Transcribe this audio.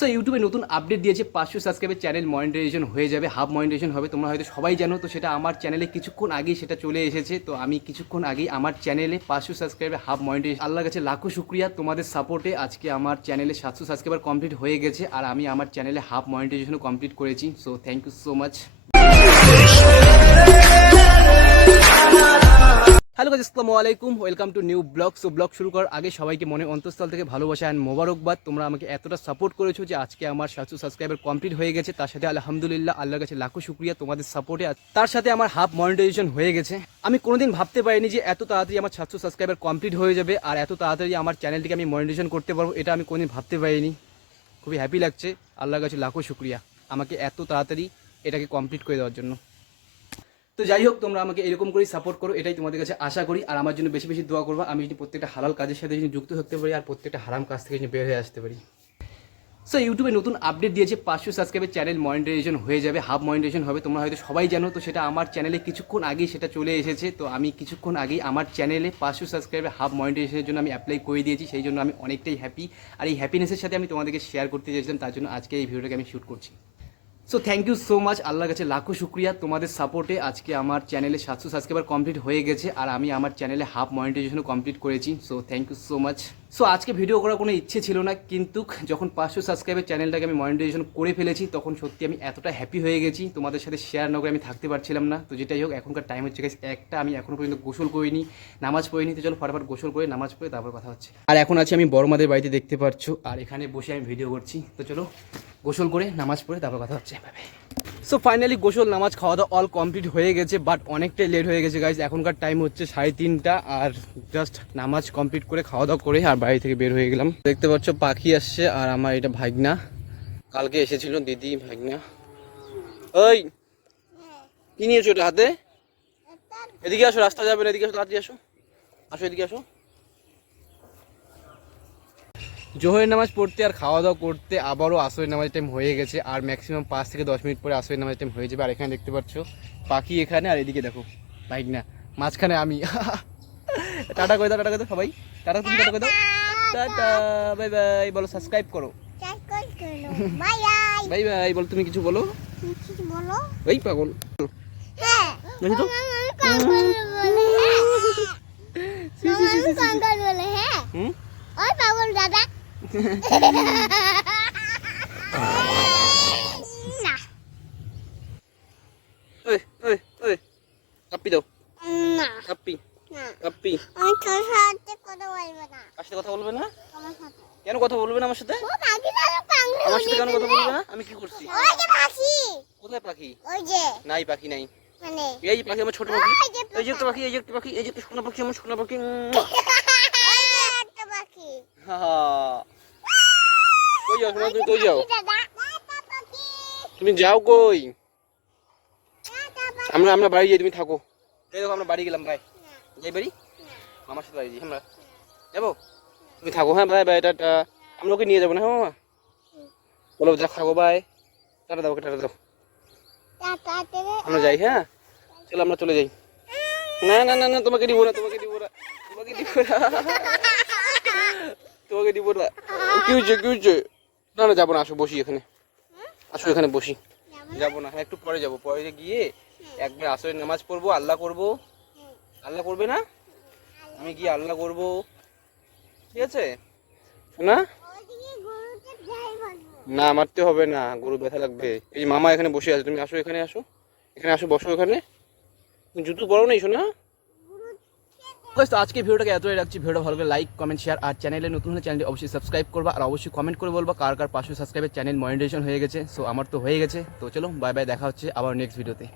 So ইউটিউবে নতুন update দিয়েছে, পাঁচশো সাবস্ক্রাইবের চ্যানেল মনিটাইজেশন হয়ে যাবে হাফ মনিটাইজেশন হবে। তোমরা হয়তো সবাই জানো, তো সেটা আমার চ্যানেলে কিছুক্ষণ আগেই সেটা চলে এসেছে। তো আমি কিছুক্ষণ আগেই আমার চ্যানেলে পাঁচশো সাবস্ক্রাইবে হাফ মনিটাইজেশন আল্লাহ কাছে লাখো শুক্রিয়া তোমাদের সাপোর্টে আজকে আমার চ্যানেলে সাতশো সাবস্ক্রাইবার কমপ্লিট হয়ে গেছে, আর আমি আমার চ্যানেলে হাফ মনিটাইজেশনও কমপ্লিট করেছি। So thank you so much hello guys আসসালামু আলাইকুম welcome to new blog so blog শুরু করার আগে সবাইকে মনে অন্তঃস্থল থেকে ভালোবাসা অ্যান্ড মোবারকবাদ। তোমরা আমাকে এতটা সাপোর্ট করেছ যে আজকে আমার সাতশো সাবস্ক্রাইবার কমপ্লিট হয়ে গেছে। তার সাথে আলহামদুলিল্লাহ, আল্লাহর কাছে লাখো শুক্রিয়া তোমাদের সাপোর্টে তার সাথে আমার হাফ মনিটাইজেশন হয়ে গেছে। আমি কোনোদিন ভাবতে পারিনি যে এত তাড়াতাড়ি আমার সাতশো সাবস্ক্রাইবার কমপ্লিট হয়ে যাবে আর এত তাড়াতাড়ি আমার চ্যানেলটিকে আমি মনিটাইজেশন করতে পারব, এটা আমি কোনোদিন ভাবতে পারিনি। খুবই হ্যাপি লাগছে। আল্লাহর কাছে লাখো শুক্রিয়া। আমাকে এত তাড়াতাড়ি এটাকে কমপ্লিট করে দেওয়ার জন্য। তো যাই হোক তোমরা আমাকে এরকম করেই সাপোর্ট করো, এটাই তোমাদের কাছে আশা করি। আর আমার জন্য বেশি বেশি দোয়া করব, আমি যদি প্রত্যেকটা হালাল কাজের সাথে যদি যুক্ত থাকতে পারি, আর প্রত্যেকটা হারাম কাজ থেকে যদি বের হয়ে আসতে পারি। সো ইউটিউবে নতুন আপডেট দিয়েছে, পাঁচশো সাবস্ক্রাইবের চ্যানেল মনিটাইজেশন হয়ে যাবে হাফ মনিটাইজেশন হবে। তোমরা হয়তো সবাই জানো, তো সেটা আমার চ্যানেলে কিছুক্ষণ আগেই সেটা চলে এসেছে। তো আমি কিছুক্ষণ আগেই আমার চ্যানেলে পাঁচশো সাবস্ক্রাইবার হাফ মনিটাইজেশনের জন্য আমি অ্যাপ্লাই করে দিয়েছি, সেই জন্য আমি অনেকটাই হ্যাপি আর এই হ্যাপিনেসের সাথে আমি তোমাদেরকে শেয়ার করতে চেয়েছিলাম, তার জন্য আজকে এই ভিডিওটাকে আমি শ্যুট করছি। So thank you so much আল্লাহর কাছে লাখো শুক্রিয়া তোমাদের সাপোর্টে আজকে আমার চ্যানেলে সাতশো সাবস্ক্রাইবার কমপ্লিট হয়ে গেছে আর আমি আমার চ্যানেলে হাফ মনিটাইজেশনও কমপ্লিট করেছি। So thank you so much so আজকে ভিডিও করার কোনো ইচ্ছে ছিল না, কিন্তু যখন পাঁচশো সাবস্ক্রাইবের চ্যানেলটাকে আমি মনিটাইজেশন করে ফেলেছি, তখন সত্যি আমি এতটা হ্যাপি হয়ে গেছি। তোমাদের সাথে শেয়ার না করে আমি থাকতে পারছিলাম না। তো যেটাই হোক, এখনকার টাইম হচ্ছে guys, একটা আমি এখনও পর্যন্ত গোসল করিনি, নামাজ পড়িনি। তো চলো ফটাফট গোসল করে, নামাজ পড়ে তারপর কথা হচ্ছে। আর এখন আছি আমি বড়মাদের বাড়িতে দেখতে পাচ্ছ। আর এখানে বসে আমি ভিডিও করছি। তো চলো গোসল করে, নামাজ পড়ে তারপর কথা হচ্ছে সো ফাইনালি গোসল, নামাজ খাওয়া দাওয়া অল কমপ্লিট হয়ে গেছে বাট অনেকটাই লেট হয়ে গেছে গাইজ এখনকার টাইম হচ্ছে সাড়ে তিনটা, আর জাস্ট নামাজ কমপ্লিট করে খাওয়া দাওয়া করে, আর বাড়ি থেকে বের হয়ে গেলাম। দেখতে পাচ্ছ, পাখি আসছে, আর আমার এটা ভাগনা। কালকে এসেছিল দিদি, ভাগনা। ওই কি নিয়েছো ওটা হাতে? এদিকে আসো, রাস্তা যাবে এদিকে আসো, তাড়াতাড়ি আসো। আসো, এদিকে আসো। জোহরের নামাজ পড়তে আর খাওয়া দাওয়া করতে আবারও আসরের নামাজ টাইম হয়ে গেছে আর ম্যাক্সিমাম পাঁচ থেকে দশ মিনিট পরে আসরের নামাজ টাইম হয়ে যাবে। আর এখানে দেখতে পাচ্ছ পাখি এখানে আর এদিকে দেখো বাইক না মাঝখানে আমি। টাটা করে দাও টাটা করে দাও সবাই। টাটা তুমি টাটা করে দাও। টাটা বাই বাই বলো সাবস্ক্রাইব করো। বাই বাই বলো তুমি কিছু বলো? ওই পাগল। হ্যাঁ। ওই পাগল দাদা। দাও না আমি তোর সাথে কথা বলব না। কার সাথে কথা বলবে না? তোমার সাথে। কেন কথা বলবে না আমার সাথে? ও পাখি আমার সাথে কেন কথা বলবে না? আমি কি করছি? ওই যে পাখি। কোথায় পাখি? ওই যে। নাই পাখি নাই। মানে। এই পাখি আমার ছোট পাখি। এই যে পাখি। এই যে পাখি এই যে সোনা পাখি আমার সোনা পাখি মুয়া। ওই যে একটা পাখি হা হা। কই যাও সোনা তুমি কই যাও? তুমি যাও কই? আমরা আমরা বাড়ি যাই তুমি থাকো। এই দেখো আমরা বাড়ি গেলাম ভাই। যাই বাড়ি? মামার সাথে বাড়ি যাই আমরা। যাব? তুমি থাকো হ্যাঁ ভাই ভাই টাটা আমরা ওকে নিয়ে যাব না হ্যাঁ মামা? বলো যা থাকো ভাই। টাটা দাও ওকে টাটা দাও। আমরা যাই হ্যাঁ? চলো আমরা চলে যাই। না না না না তোমাকে দিব না তোমাকে দিব না তোমাকে দিব না। দিব না কি হয়েছে কি হয়েছে? না না, যাব না, আসো, বসি এখানে। আসো, এখানে বসি। যাব না হ্যাঁ একটু পরে যাব। পরে গিয়ে একবার আসরের নামাজ পড়ব, আল্লাহ করব। আল্লাহ করবে না? আমি গিয়ে আল্লাহ করব। ঠিক আছে? না ওইদিকে গরুতে যাই বলব না, মারতে হবে না গরু ব্যথা লাগবে। এই মামা এখানে বসে আছে, তুমি আসো, এখানে আসো। এখানে আসো, বসো এখানে। জুতো পরো নেই, শোনা? তো আজকে ভিডিওটাকে এতটাই রাখছি। ভিডিও ভালো করে লাইক কমেন্ট শেয়ার আর চ্যানেলে নতুন হলে চ্যানেলটি অবশ্যই সাবস্ক্রাইব করবা আর অবশ্যই কমেন্ট করে বলবা কার কার পাঁচশো সাবস্ক্রাইবের চ্যানেল মনিটাইজেশন হয়ে গেছে। সো আমার তো হয়ে গেছে। তো চলো বাই বাই দেখা হচ্ছে আবার নেক্সট ভিডিওতে